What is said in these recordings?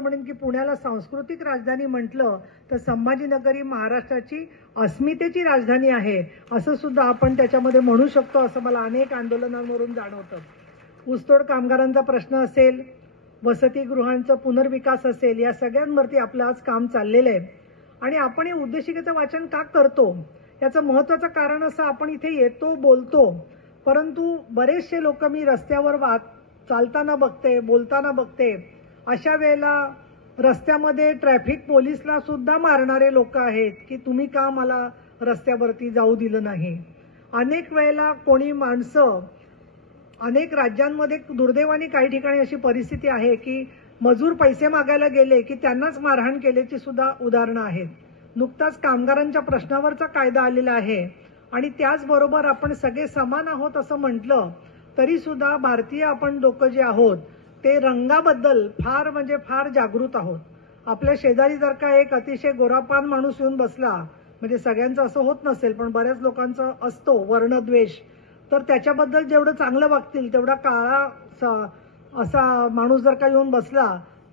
असं म्हणेन की पुण्याला सांस्कृतिक राजधानी म्हटलं तर संभाजीनगर ही महाराष्ट्राची अस्मितेची राजधानी आहे असं सुद्धा आपण त्याच्यामध्ये म्हणू शकतो, असं मला अनेक आंदोलनांवरून जाणवतं. ऊसतोड कामगारांचा प्रश्न असेल, वसतिगृहांचा पुनर्विकास असेल, या सगळ्यांवरती आपलं आज काम चाललेलं आहे. आणि आपण हे उद्देशिकेचं वाचन का करतो याचं महत्त्वाचं कारण असं, आपण इथे येतो बोलतो, परंतु बरेचसे लोक मी रस्त्यावर चालताना बघते, बोलताना बघते, अशा वेळेला रस्त्यामध्ये ट्रॅफिक पोलिसला सुद्धा मारणारे लोक आहेत की तुम्ही का मला रस्त्यावरती जाऊ दिलं नाही. अनेक वेळेला कोणी माणसं, अनेक राज्यांमध्ये दुर्दैवाने काही ठिकाणी अशी परिस्थिती आहे की मजूर पैसे मागायला गेले की त्यांनाच मारहाण केल्याची सुद्धा उदाहरणं आहेत. नुकताच कामगारांच्या प्रश्नावरचा कायदा आलेला आहे आणि त्याचबरोबर आपण सगळे समान आहोत असं म्हटलं तरी सुद्धा भारतीय आपण लोक जे आहोत ते रंगाबद्दल फार म्हणजे फार जागृत आहोत. आपल्या शेजारी जर का एक अतिशय गोरापान माणूस येऊन बसला, म्हणजे सगळ्यांचं असं होत नसेल पण बऱ्याच लोकांचं असतो वर्णद्वेष, तर त्याच्याबद्दल जेवढं चांगलं वागतील तेवढा काळा असा माणूस जर का येऊन बसला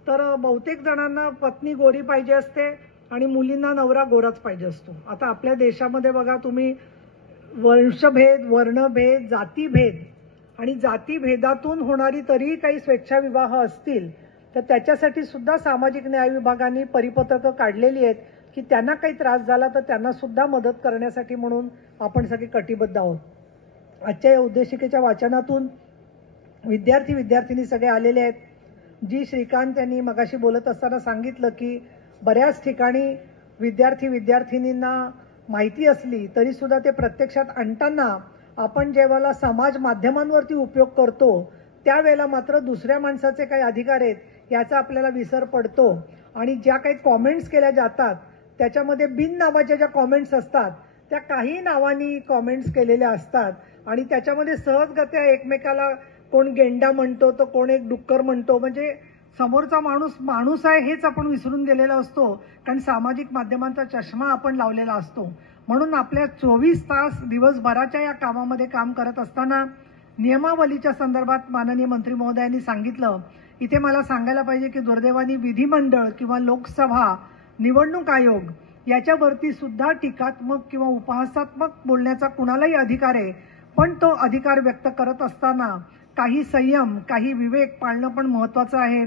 तर बहुतेक जणांना पत्नी गोरी पाहिजे असते आणि मुलींना नवरा गोराच पाहिजे असतो. आता आपल्या देशामध्ये बघा तुम्ही, वंशभेद, वर्णभेद, जातीभेद आणि जातीभेदातून होणारी तरीही काही स्वेच्छाविवाह असतील तर त्याच्यासाठी सुद्धा सामाजिक न्याय विभागाने परिपत्रकं काढलेली आहेत की त्यांना काही त्रास झाला तर त्यांना सुद्धा मदत करण्यासाठी म्हणून आपण सगळे कटिबद्ध आहोत. आजच्या या उद्देशिकेच्या वाचनातून विद्यार्थी विद्यार्थिनी सगळे आलेले आहेत. जी श्रीकांत यांनी मगाशी बोलत असताना सांगितलं की बऱ्याच ठिकाणी विद्यार्थी विद्यार्थिनींना माहिती असली तरी सुद्धा ते प्रत्यक्षात आणताना आपण जेव्हा समाज माध्यमांवरती उपयोग करतो त्यावेळेला मात्र दुसऱ्या माणसाचे काही अधिकार आहेत याचा आपल्याला विसर पडतो आणि ज्या काही कॉमेंट्स केल्या जातात त्याच्यामध्ये बिन नावाच्या ज्या कॉमेंट्स असतात त्या काही नावानी कॉमेंट्स केलेल्या असतात आणि त्याच्यामध्ये सहजगत्या एकमेकाला कोण गेंडा म्हणतो तर कोण एक डुक्कर म्हणतो, म्हणजे समोरचा माणूस आहे हेच आपण विसरून गेलेला असतो कारण सामाजिक माध्यमांचा चष्मा आपण लावलेला असतो. म्हणून आपल्या 24 तास दिवसभराच्या या कामामध्ये काम करत असताना नियमावलीच्या संदर्भात माननीय मंत्री महोदयांनी सांगितलं, इथे मला सांगायला पाहिजे की दुर्दैवाने विधिमंडळ किंवा लोकसभा निवडणूक आयोग याच्यावरती सुद्धा टीकात्मक किंवा उपहासात्मक बोलण्याचा कुणालाही अधिकार आहे, पण तो अधिकार व्यक्त करत असताना काही संयम, काही विवेक पाळणं पण महत्वाचं आहे.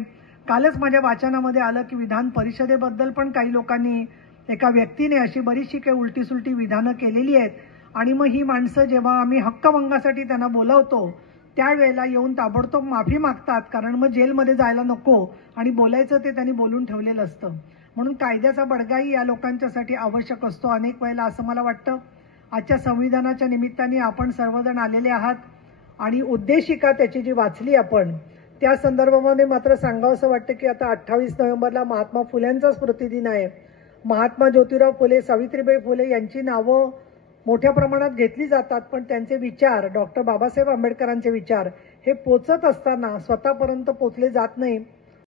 कालच माझ्या वाचनामध्ये आलं की विधान परिषदेबद्दल पण काही लोकांनी, एका व्यक्तीने अशी बरीचशी काही उलटीसुलटी विधानं केलेली आहेत आणि मग ही माणसं जेव्हा आम्ही हक्कभंगासाठी त्यांना बोलावतो त्यावेळेला येऊन ताबडतोब माफी मागतात कारण मग जेलमध्ये जायला नको आणि बोलायचं ते त्यांनी बोलून ठेवलेलं असतं. म्हणून कायद्याचा बडगाही या लोकांच्यासाठी आवश्यक असतो. अनेक वेळेला असं मला वाटतं आजच्या संविधानाच्या निमित्ताने आपण सर्वजण आलेले आहात आणि उद्देशिका त्याची जी वाचली आपण त्या संदर्भामध्ये मात्र सांगावंसं वाटतं की आता 28 नोव्हेंबरला महात्मा फुल्यांचा स्मृतिदिन आहे. महात्मा ज्योतिराव फुले, सावित्रीबाई फुले यांची नावं मोठ्या प्रमाणात घेतली जातात, पण त्यांचे विचार, डॉक्टर बाबासाहेब आंबेडकरांचे विचार हे पोचत असताना स्वतःपर्यंत पोचले जात नाही.